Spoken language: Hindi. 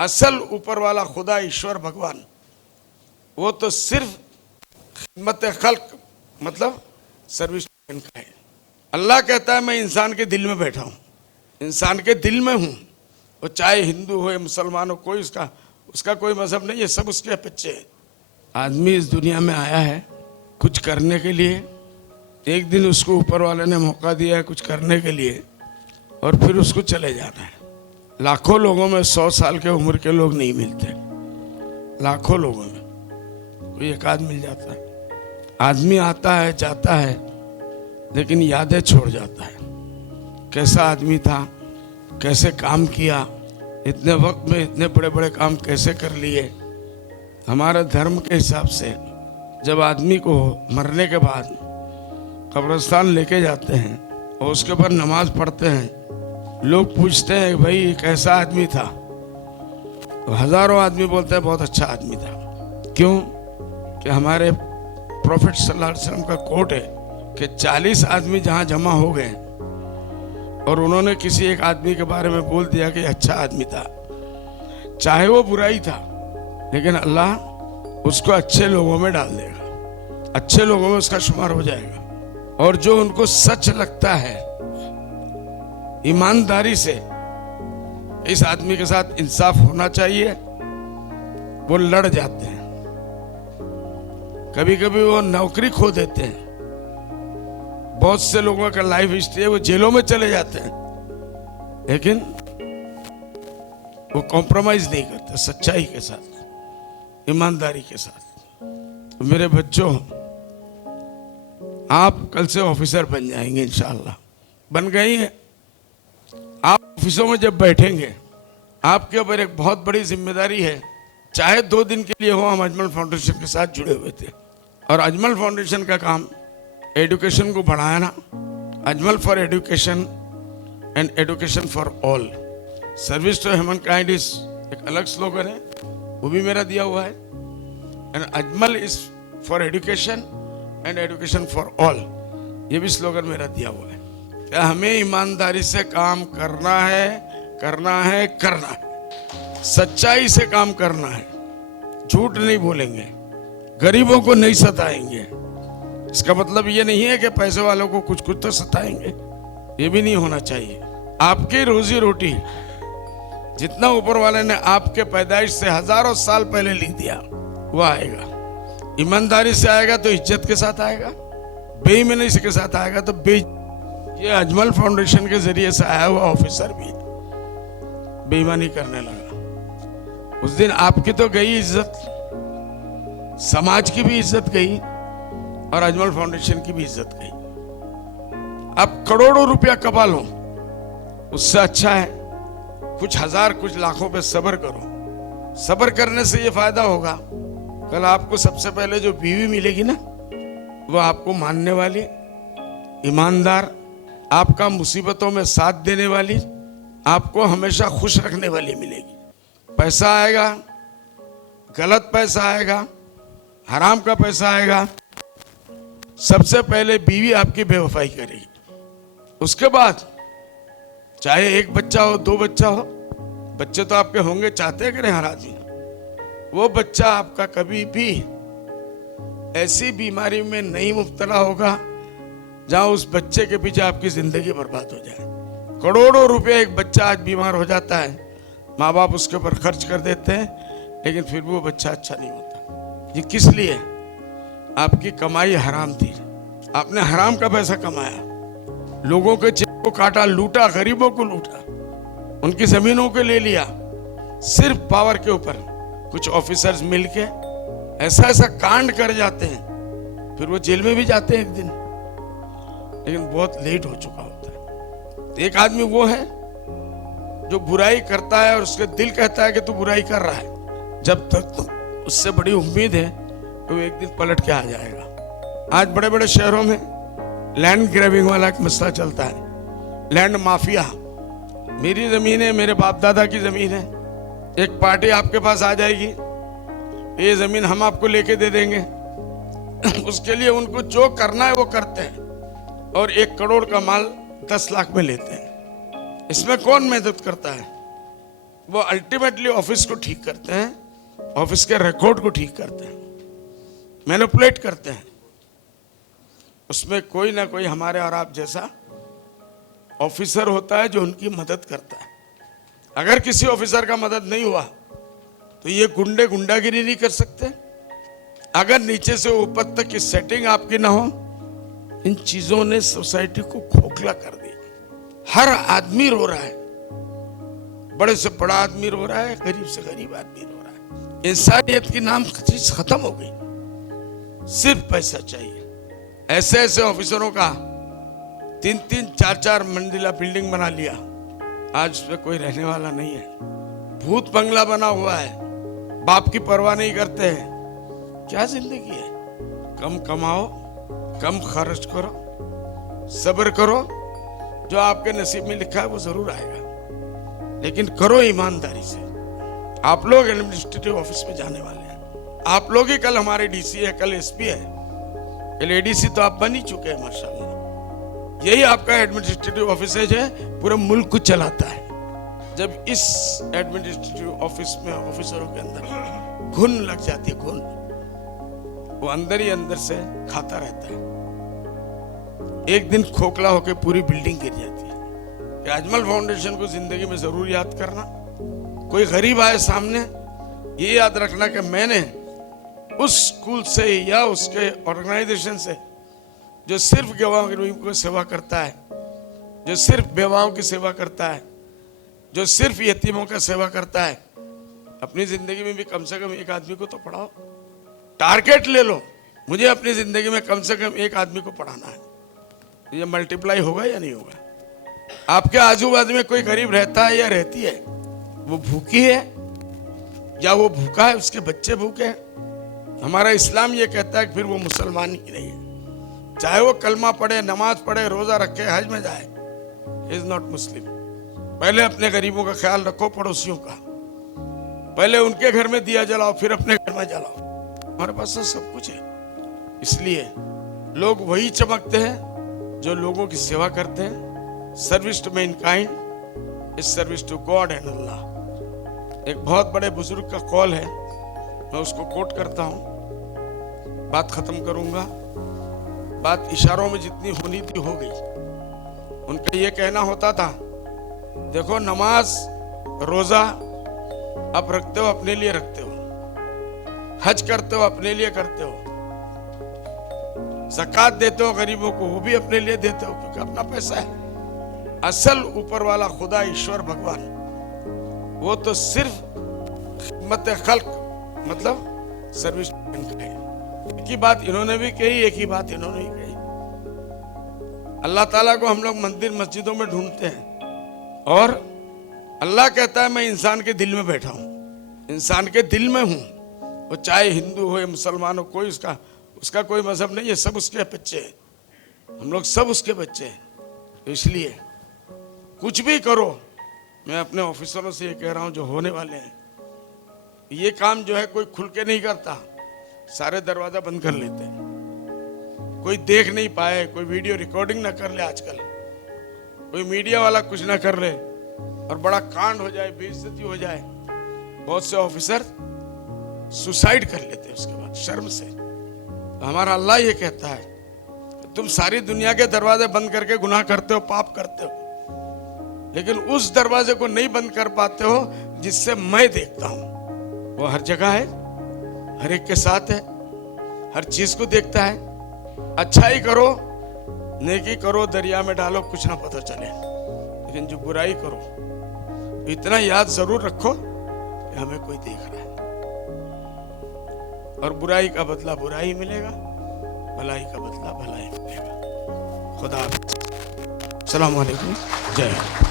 असल ऊपर वाला खुदा ईश्वर भगवान वो तो सिर्फ खिदमत खल्क मतलब सर्विस का है। अल्लाह कहता है मैं इंसान के दिल में बैठा हूँ, इंसान के दिल में हूँ। वो चाहे हिंदू हो या मुसलमान हो, कोई उसका कोई मजहब नहीं है, सब उसके बच्चे हैं। आदमी इस दुनिया में आया है कुछ करने के लिए। एक दिन उसको ऊपर वाले ने मौका दिया है कुछ करने के लिए और फिर उसको चले जाना है। लाखों लोगों में 100 साल के उम्र के लोग नहीं मिलते, लाखों लोगों में कोई एक आध मिल जाता है। आदमी आता है जाता है लेकिन यादें छोड़ जाता है। कैसा आदमी था, कैसे काम किया, इतने वक्त में इतने बड़े बड़े काम कैसे कर लिए। हमारे धर्म के हिसाब से जब आदमी को मरने के बाद कब्रिस्तान लेके जाते हैं और उसके ऊपर नमाज पढ़ते हैं, लोग पूछते हैं भाई कैसा आदमी था, तो हजारों आदमी बोलते हैं बहुत अच्छा आदमी था। क्यों कि हमारे प्रॉफिट सल्लल्लाहु अलैहि वसल्लम का कोट है कि 40 आदमी जहाँ जमा हो गए और उन्होंने किसी एक आदमी के बारे में बोल दिया कि अच्छा आदमी था, चाहे वो बुराई था, लेकिन अल्लाह उसको अच्छे लोगों में डाल देगा, अच्छे लोगों में उसका शुमार हो जाएगा। और जो उनको सच लगता है, ईमानदारी से इस आदमी के साथ इंसाफ होना चाहिए, वो लड़ जाते हैं। कभी कभी वो नौकरी खो देते हैं। बहुत से लोगों का लाइफ हिस्ट्री है वो जेलों में चले जाते हैं, लेकिन वो कॉम्प्रोमाइज नहीं करते सच्चाई के साथ, ईमानदारी के साथ। तो मेरे बच्चों, आप कल से ऑफिसर बन जाएंगे इंशाअल्लाह, बन गई हैं। आप ऑफिसों में जब बैठेंगे आपके ऊपर एक बहुत बड़ी जिम्मेदारी है। चाहे 2 दिन के लिए हो, हम अजमल फाउंडेशन के साथ जुड़े हुए थे और अजमल फाउंडेशन का काम एजुकेशन को बढ़ाना, Ajmal for education and education for all, service to humankind is एक अलग स्लोगन है, वो भी मेरा दिया हुआ है। And Ajmal is for education and education for all, ये भी स्लोगन मेरा दिया हुआ है। क्या हमें ईमानदारी से काम करना है, करना है, करना है, सच्चाई से काम करना है, झूठ नहीं बोलेंगे, गरीबों को नहीं सताएंगे। इसका मतलब ये नहीं है कि पैसे वालों को कुछ कुछ तो सताएंगे, ये भी नहीं होना चाहिए। आपकी रोजी रोटी जितना ऊपर वाले ने आपके पैदाइश से हजारों साल पहले लिख दिया वो आएगा। ईमानदारी से आएगा तो इज्जत के साथ आएगा, बेईमानी के साथ आएगा तो ये अजमल फाउंडेशन के जरिए से आया हुआ ऑफिसर भी बेईमानी करने लगा। उस दिन आपकी तो गई इज्जत, समाज की भी इज्जत गई और अजमल फाउंडेशन की भी इज्जत गई। अब करोड़ों रुपया कमा लो, उससे अच्छा है कुछ हजार कुछ लाखों पे सब्र करो। सब्र करने से ये फायदा होगा, कल आपको सबसे पहले जो बीवी मिलेगी ना, वो आपको मानने वाली, ईमानदार, आपका मुसीबतों में साथ देने वाली, आपको हमेशा खुश रखने वाली मिलेगी। पैसा आएगा, गलत पैसा आएगा, हराम का पैसा आएगा, सबसे पहले बीवी आपकी बेवफाई करेगी। उसके बाद चाहे 1 बच्चा हो, 2 बच्चा हो, बच्चे तो आपके होंगे, चाहते करें हर आदमी, वो बच्चा आपका कभी भी ऐसी बीमारी में नहीं मुब्तला होगा जहां उस बच्चे के पीछे आपकी जिंदगी बर्बाद हो जाए। करोड़ों रुपए एक बच्चा आज बीमार हो जाता है, माँ बाप उसके ऊपर खर्च कर देते हैं, लेकिन फिर भी वो बच्चा अच्छा नहीं होता। ये किस लिए? आपकी कमाई हराम थी, आपने हराम का पैसा कमाया, लोगों के चेक को काटा, लूटा, गरीबों को लूटा, उनकी जमीनों को ले लिया, सिर्फ पावर के ऊपर। कुछ ऑफिसर्स मिलके ऐसा ऐसा कांड कर जाते हैं, फिर वो जेल में भी जाते हैं एक दिन, लेकिन बहुत लेट हो चुका होता है। एक आदमी वो है जो बुराई करता है और उसका दिल कहता है कि तू बुराई कर रहा है, जब तक तो उससे बड़ी उम्मीद है तो एक दिन पलट के आ जाएगा। आज बड़े बड़े शहरों में लैंड ग्रैबिंग वाला एक मसला चलता है, लैंड माफिया। मेरी जमीन है, मेरे बाप दादा की जमीन है, एक पार्टी आपके पास आ जाएगी, ये जमीन हम आपको लेके दे देंगे। उसके लिए उनको जो करना है वो करते हैं और 1 करोड़ का माल 10 लाख में लेते हैं। इसमें कौन मदद करता है? वो अल्टीमेटली ऑफिस को ठीक करते हैं, ऑफिस के रिकॉर्ड को ठीक करते हैं, मैनिपुलेट करते हैं। उसमें कोई ना कोई हमारे और आप जैसा ऑफिसर होता है जो उनकी मदद करता है। अगर किसी ऑफिसर का मदद नहीं हुआ तो ये गुंडे गुंडागिरी नहीं कर सकते। अगर नीचे से ऊपर तक की सेटिंग आपकी ना हो, इन चीजों ने सोसाइटी को खोखला कर दिया। हर आदमी रो रहा है, बड़े से बड़ा आदमी रो रहा है, गरीब से गरीब आदमी रो रहा है। इंसानियत की नाम चीज खत्म हो गई, सिर्फ पैसा चाहिए। ऐसे ऐसे ऑफिसरों का 3-3, 4-4 मंजिला बिल्डिंग बना लिया, आज उसमें कोई रहने वाला नहीं है। भूत बंगला बना हुआ है, बाप की परवाह नहीं करते हैं। क्या जिंदगी है? कम कमाओ, कम खर्च करो, सब्र करो, जो आपके नसीब में लिखा है वो जरूर आएगा, लेकिन करो ईमानदारी से। आप लोग एडमिनिस्ट्रेटिव ऑफिस में जाने वाले हैं, आप लोग ही कल हमारे डीसी है, कल एसपी है, एडीसी तो आप बन ही चुके हैं माशाल्लाह। यही आपका एडमिनिस्ट्रेटिव ऑफिस है जो पूरे मुल्क को चलाता है। जब इस एडमिनिस्ट्रेटिव ऑफिस में ऑफिसरों के अंदर घुन लग जाती है, घुन, वो अंदर ही अंदर से खाता रहता है, एक दिन खोखला होकर पूरी बिल्डिंग गिर जाती है। कि अजमल फाउंडेशन को जिंदगी में जरूर याद करना। कोई गरीब आए सामने, ये याद रखना कि मैंने उस स्कूल से या उसके ऑर्गेनाइजेशन से जो सिर्फ गरीबों की सेवा करता है, जो सिर्फ बेवाओं की सेवा करता है, जो सिर्फ यतीमों का सेवा करता है, अपनी जिंदगी में भी कम से कम एक आदमी को तो पढ़ाओ। टारगेट ले लो, मुझे अपनी जिंदगी में कम से कम एक आदमी को पढ़ाना है। ये मल्टीप्लाई होगा या नहीं होगा? आपके आजू बाजू में कोई गरीब रहता है या रहती है, वो भूखी है या वो भूखा है, उसके बच्चे भूखे हैं, हमारा इस्लाम ये कहता है कि फिर वो मुसलमान ही नहीं है। चाहे वो कलमा पढ़े, नमाज पढ़े, रोजा रखे, हज में जाए, इज नॉट मुस्लिम। पहले अपने गरीबों का ख्याल रखो, पड़ोसियों का, पहले उनके घर में दिया जलाओ, फिर अपने घर में जलाओ। हमारे पास तो सब कुछ है, इसलिए लोग वही चमकते हैं जो लोगों की सेवा करते हैं। Service to mankind is service to God and Allah. एक बहुत बड़े बुजुर्ग का कॉल है, मैं उसको कोट करता हूं, बात खत्म करूंगा। बात इशारों में जितनी होनी थी हो गई। उनका ये कहना होता था, देखो नमाज रोजा आप रखते हो, अपने लिए रखते हो, हज करते हो, अपने लिए करते हो, ज़कात देते हो गरीबों को, वो भी अपने लिए देते हो, क्योंकि अपना पैसा है। असल ऊपर वाला खुदा, ईश्वर भगवान, वो तो सिर्फ खिदमत खल्क, मतलब सर्विस है। एक ही बात इन्होंने भी कही, एक ही बात इन्होंने भी कही। अल्लाह ताला को हम लोग मंदिर मस्जिदों में ढूंढते हैं, और अल्लाह कहता है मैं इंसान के दिल में बैठा हूं, इंसान के दिल में हूं। वो चाहे हिंदू हो या मुसलमान हो, कोई उसका कोई मजहब नहीं है, सब उसके बच्चे हैं, हम लोग सब उसके बच्चे हैं। तो इसलिए कुछ भी करो, मैं अपने ऑफिसरों से ये कह रहा हूं जो होने वाले हैं, ये काम जो है कोई खुल के नहीं करता, सारे दरवाजा बंद कर लेते हैं। कोई देख नहीं पाए, कोई वीडियो रिकॉर्डिंग ना कर ले, आजकल कोई मीडिया वाला कुछ ना कर ले और बड़ा कांड हो जाए, बेइज्जती हो जाए। बहुत से ऑफिसर सुसाइड कर लेते हैं उसके बाद शर्म से। तो हमारा अल्लाह ये कहता है तुम सारी दुनिया के दरवाजे बंद करके गुनाह करते हो, पाप करते हो, लेकिन उस दरवाजे को नहीं बंद कर पाते हो जिससे मैं देखता हूं। वो हर जगह है, हर एक के साथ है, हर चीज को देखता है। अच्छाई करो, नेकी करो, दरिया में डालो, कुछ ना पता चले, लेकिन जो बुराई करो तो इतना याद जरूर रखो कि हमें कोई देख रहा है, और बुराई का बदला बुराई मिलेगा, भलाई का बदला भलाई मिलेगा। खुदा हाफिज़। अस्सलाम वालेकुम, जय हिंद।